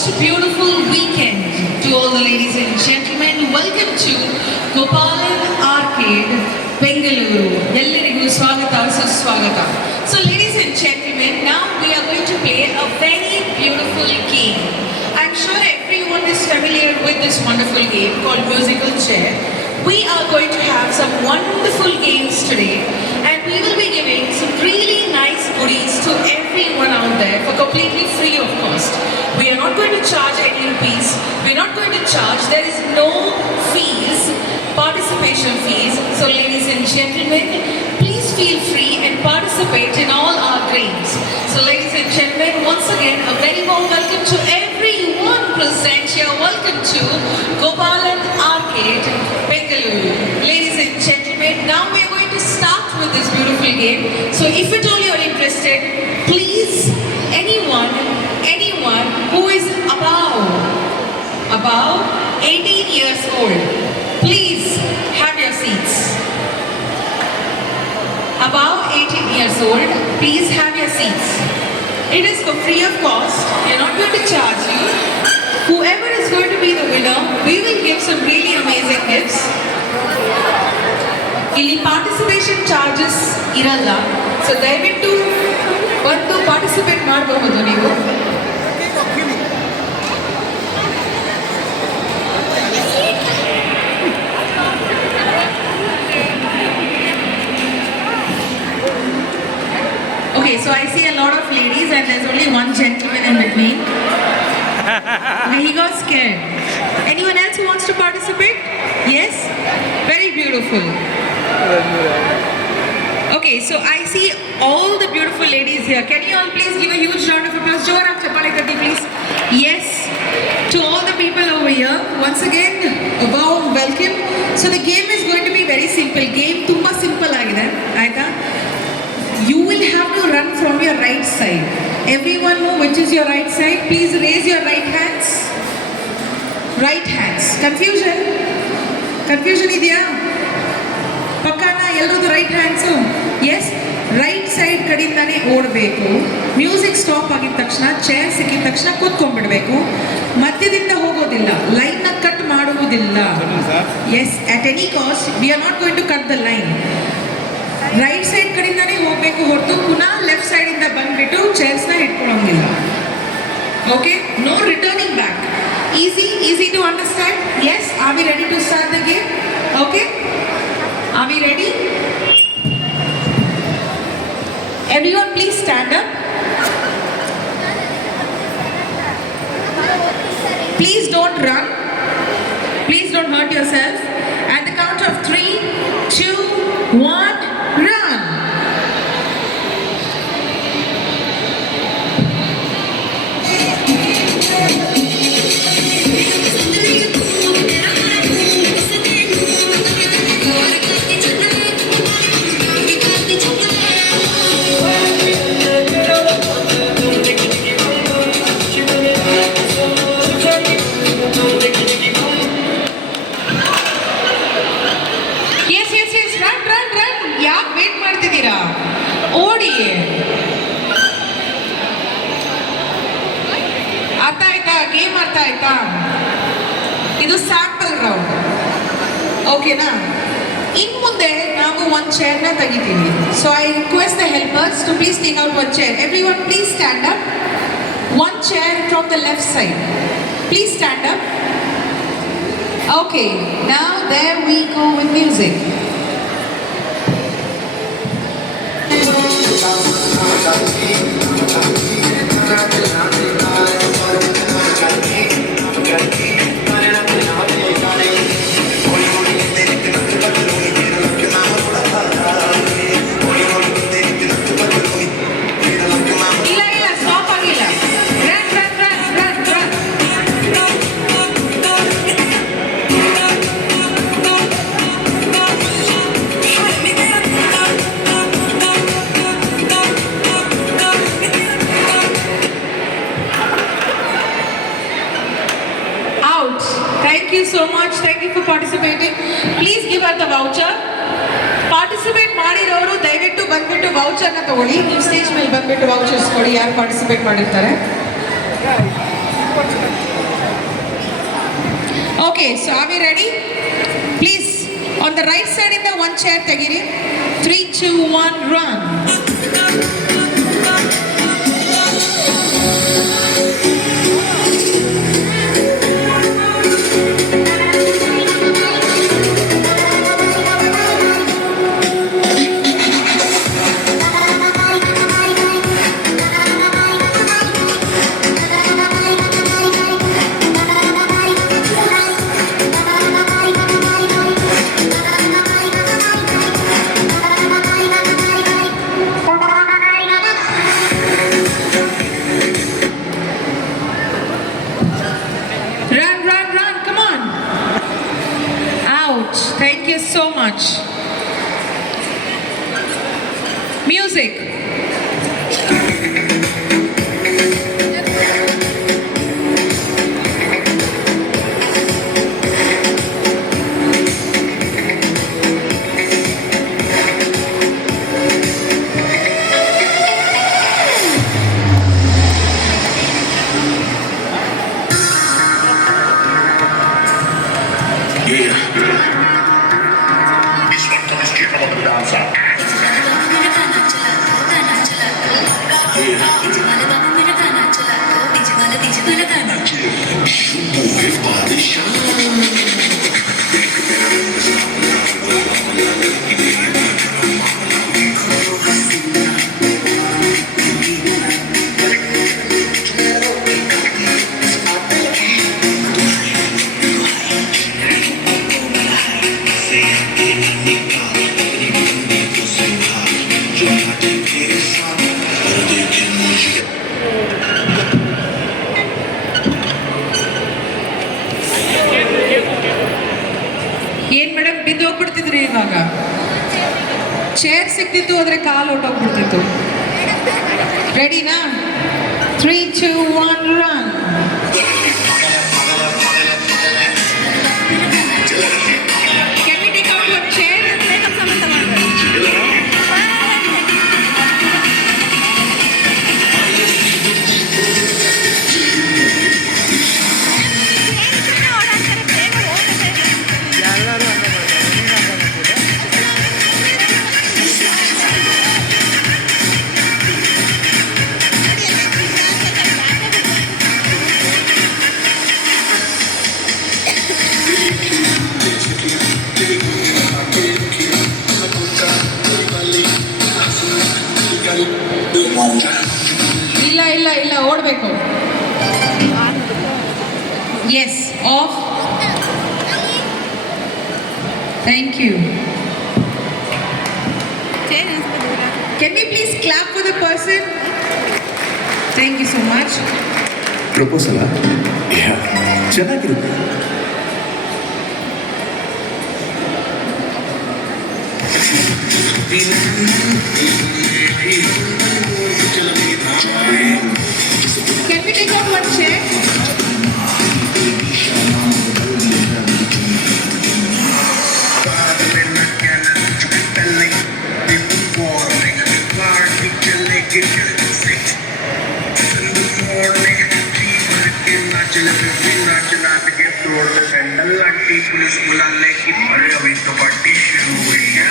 most beautiful weekend to all the ladies and gentlemen. Welcome to Gopalan Arcade, Bengaluru. Ellarigu swagata suswagata. So ladies and gentlemen, now we are going to play a very beautiful game. I'm sure everyone is familiar with this wonderful game called Musical Chair. We are going to have some wonderful games today, and we will be giving some really nice goodies to everyone out there for completely free of cost. We are not going to charge any rupees. We are not going to charge. There is no fees, participation fees. So ladies and gentlemen, please feel free and participate in all our games. So ladies and gentlemen, once again, a very warm welcome to everyone present here. Welcome to Gopalan Arcade, Bengaluru. Ladies and gentlemen, now we are going to start with this beautiful game. So if at all you are interested, please, anyone who is above 18 years old, please have your seats. Above 18 years old, please have your seats. It is for free of cost. We are not going to charge you. Whoever is going to be the winner, we will give some really amazing gifts. ಇಲ್ಲಿ participation charges ಇರಲ್ಲ. So ದಯವಿಟ್ಟು ಬಂದು participate ಮಾಡಬಹುದು ನೀವು. Okay, so I see a lot of ladies and there's only one gentleman in between. He got scared. Anyone else who wants to participate? Yes? Very beautiful. Okay, so I see all the beautiful ladies here. Can you all please give a huge round of applause? Jor af chapali tatti please. Yes, to all the people over here, once again, a warm welcome. So the game is going to be very simple. Game tumba simple agide, aita? You will have to run from your right side. Everyone know which is your right side? Please raise your right hands. Right hands. Confusion ಇದೆಯಾ? ಪಕ್ಕನ ಎಲ್ಲರದ್ದು right hands? Yes, right side ಕಡೆಯಿಂದಾನೇ ಓಡಬೇಕು. Music stop ಆಗಿದ ತಕ್ಷಣ, chair ಸಿಕ್ಕಿದ ತಕ್ಷಣ ಕೂತ್ಕೊಂಡ್ಬಿಡ್ಬೇಕು. ಮಧ್ಯದಿಂದ ಹೋಗೋದಿಲ್ಲ, ಲೈನ್ನ ಕಟ್ ಮಾಡುವುದಿಲ್ಲ. Yes, at any cost we are not going to cut the line. Right side ಕಡೆಯಿಂದಾನೇ ಹೋಗಬೇಕು ಹೊರತು ಪುನಃ ಲೆಫ್ಟ್ ಸೈಡಿಂದ ಬಂದ್ಬಿಟ್ಟು ಚೇರ್ಸ್ನ ಇಟ್ಕೊಳ್ಳೋಂಗಿಲ್ಲ. Okay, no returning back. Easy to understand? Yes, are we ready to start the game? Okay, are we ready? Everyone please stand up. Please don't run. Please don't hurt yourself. At the count of 3, 2, 1, run. ಓಡಿ. ಅರ್ಥ ಆಯ್ತಾ? Game ಅರ್ಥ ಆಯ್ತಾ? ಇದು sample round, ಓಕೆನಾ? ಇನ್ ಮುಂದೆ ನಾವು ಒಂದು ಚೇರ್ನ ತೆಗಿತೀವಿ. So I request the helpers to please take out one chair. Everyone please stand up. One chair from the left side. Please stand up. Okay, now there we go with music. Thank you so much. Thank you for participating. Please give her the voucher. Participate ಮಾಡಿರೋರು ದಯವಿಟ್ಟು ಬಂದ್ಬಿಟ್ಟು voucher ನ ತಗೊಳ್ಳಿ. ನೀವು stage ಮೇಲೆ ಬಂದ್ಬಿಟ್ಟು vouchers ಕೊಡಿ ಯಾರು ಪಾರ್ಟಿಸಿಪೇಟ್ ಮಾಡಿರ್ತಾರೆ. Okay, so are we ready? Please, on the right side in the one chair, Tagiri. 3, 2, 1, run. Run, run, run, come on. Ouch, thank you so much. Music. Yeah. This one comes straight from the dancer. ಏನ್ madam ಬಿದ್ದು ಹೋಗ್ಬಿಡ್ತಿದ್ರಿ ಇವಾಗ chair ಸಿಕ್ತಿತ್ತು ಆದ್ರೆ ಕಾಲು ಹೊಟ್ಟೋಗ್ಬಿಡ್ತಿತ್ತು ರೆಡಿನಾ 3, 2, 1 run Can we take out your chair? ಇಲ್ಲ ಇಲ್ಲ ಇಲ್ಲ ಓಡಬೇಕು ಎಸ್ ಆಫ್ thank you Can we please clap for the person? Thank you so much. ಪ್ರಪೋಸಲ ಚೆನ್ನಾಗಿರುತ್ತೆ Can we take out one chair? Police बुलाने की अभी तो पार्टी शुरू हुई है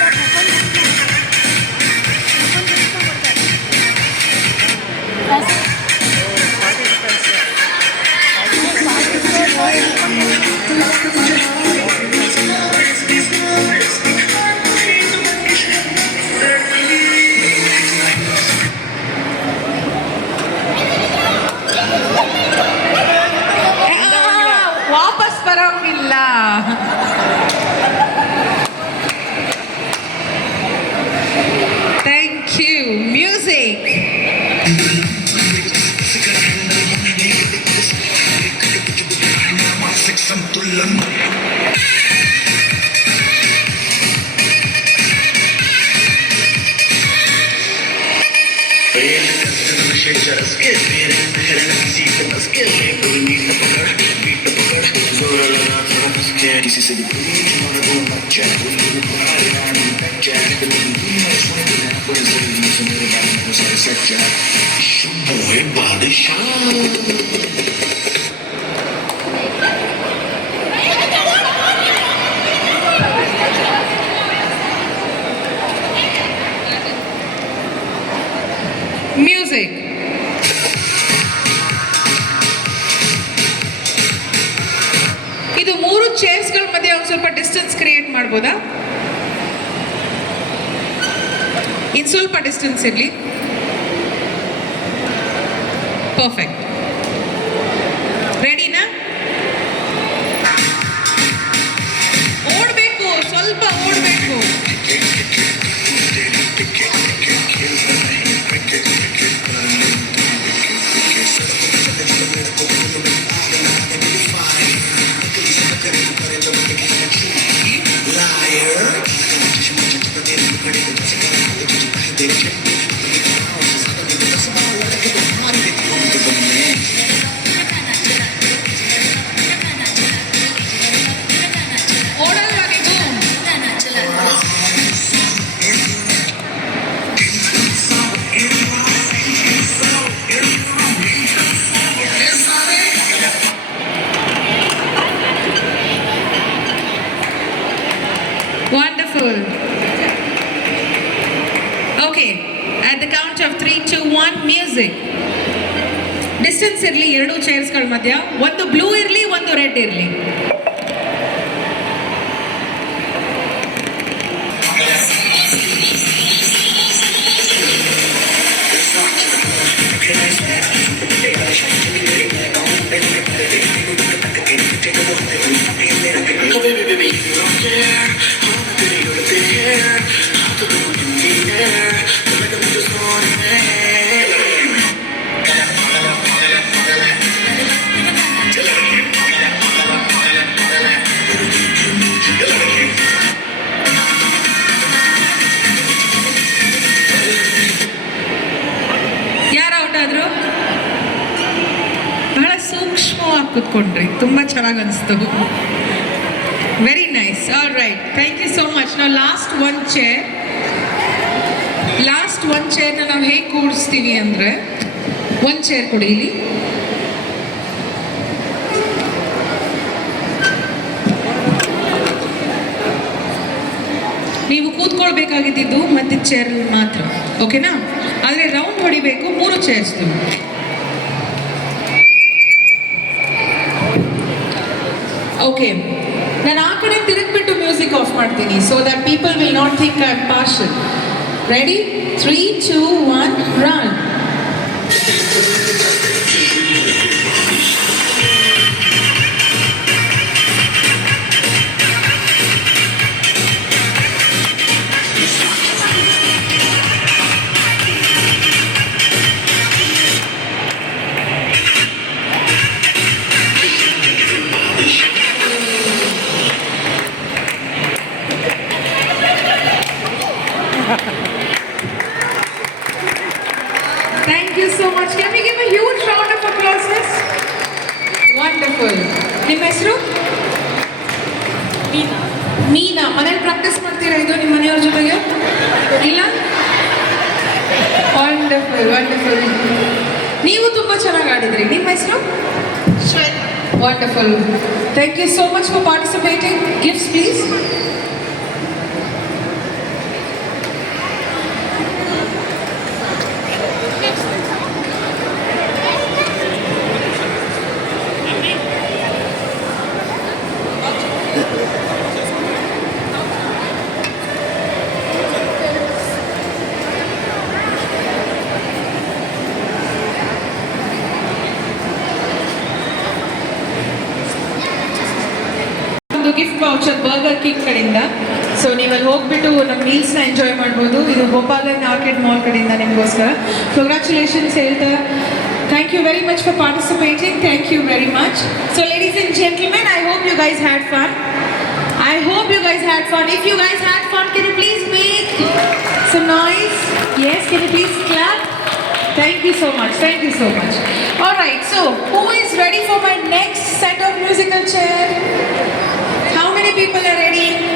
ವಾಪಸ್ ಬರೋಂಗಿಲ್ಲ ಥ್ಯಾಂಕ್ ಯು ಮ್ಯೂಸಿಕ್ किसी से बादशाह ಚೇರ್ಸ್ಗಳ ಮಧ್ಯೆ ಒಂದು ಸ್ವಲ್ಪ ಡಿಸ್ಟೆನ್ಸ್ ಕ್ರಿಯೇಟ್ ಮಾಡ್ಬೋದಾ? ಇನ್ನು ಸ್ವಲ್ಪ ಡಿಸ್ಟೆನ್ಸ್ ಇರಲಿ. ಪರ್ಫೆಕ್ಟ್. ರೆಡಿನಾ? ಓಡಬೇಕು, ಸ್ವಲ್ಪ ಓಡಬೇಕು. ಓಡಲ್ವಾ ನೀವು? Wonderful. Okay, at the count of 3, 2, 1, music. Distance ಇರಲಿ ಎರಡು ಚೇರ್ಸ್ಗಳ ಮಧ್ಯ. ಒಂದು ಬ್ಲೂ ಇರಲಿ, ಒಂದು ರೆಡ್ ಇರಲಿ. ಯಾರು ಔಟ್ ಆದ್ರು? ಬಹಳ ಸೂಕ್ಷ್ಮವಾಗಿ ಕೂತ್ಕೊಂಡ್ರಿ, ತುಂಬ ಚೆನ್ನಾಗಿ ಅನಿಸ್ತು. Very nice. All right, thank you so much. ನಾವು ಲಾಸ್ಟ್ ಒಂದು ಚೇರ್ನ ನಾವು ಹೇಗೆ ಕೂಡಿಸ್ತೀವಿ ಅಂದರೆ, ಒಂದು ಚೇರ್ ಕೊಡಿ ಇಲ್ಲಿ. ನೀವು ಕೂತ್ಕೊಳ್ಬೇಕಾಗಿದ್ದು ಮತ್ತೆ ಚೇರ್ ಮಾತ್ರ, ಓಕೆನಾ? ಆದರೆ ರೌಂಡ್ ಹೊಡಿಬೇಕು 3 ಚೇರ್ಸ್ದು. ಓಕೆ, ನಾನು ಆ ಕಡೆ ತಿರುಗಿಬಿಟ್ಟು ಮ್ಯೂಸಿಕ್ ಆಫ್ ಮಾಡ್ತೀನಿ, so that people will not think I am partial. Ready? 3, 2, 1, run. Thank you so much. Can we give a huge round of applause, miss? Wonderful. ನಿಮ್ಮ ಹೆಸರು? ಮೀನಾ. ಮನೇಲಿ ಪ್ರಾಕ್ಟೀಸ್ ಮಾಡ್ತೀರಾ ಇದು ನಿಮ್ಮ ಮನೆಯವ್ರ ಜೊತೆಗೆ? ಇಲ್ಲ? Wonderful, wonderful. ನೀವು ತುಂಬ ಚೆನ್ನಾಗಿ ಆಡಿದ್ರಿ. ನಿಮ್ಮ ಹೆಸರು? Shweta. Wonderful. Thank you so much for participating. Gifts please. Gift voucher Burger King ಕಡೆಯಿಂದ. ಸೊ ನೀವಲ್ಲಿ ಹೋಗ್ಬಿಟ್ಟು ನಮ್ಮ ಮೀಲ್ಸ್ನ ಎಂಜಾಯ್ ಮಾಡ್ಬೋದು. ಇದು ಗೋಪಾಲನ್ ಆರ್ಕಿಡ್ ಮಾಲ್ ಕಡೆಯಿಂದ ನಿಮಗೋಸ್ಕರ. ಕಂಗ್ರ್ಯಾಚುಲೇಷನ್ಸ್ ಹೇಳ್ತಾ, thank you very much for participating. Thank you very much. So ladies and gentlemen, I hope you guys had fun. I hope you guys had fun. If you guys had fun, can you please make some noise? Yes, can you please clap? Thank you so much. Thank you so much. All right, so who is ready for my next set of musical chair? How many people are ready?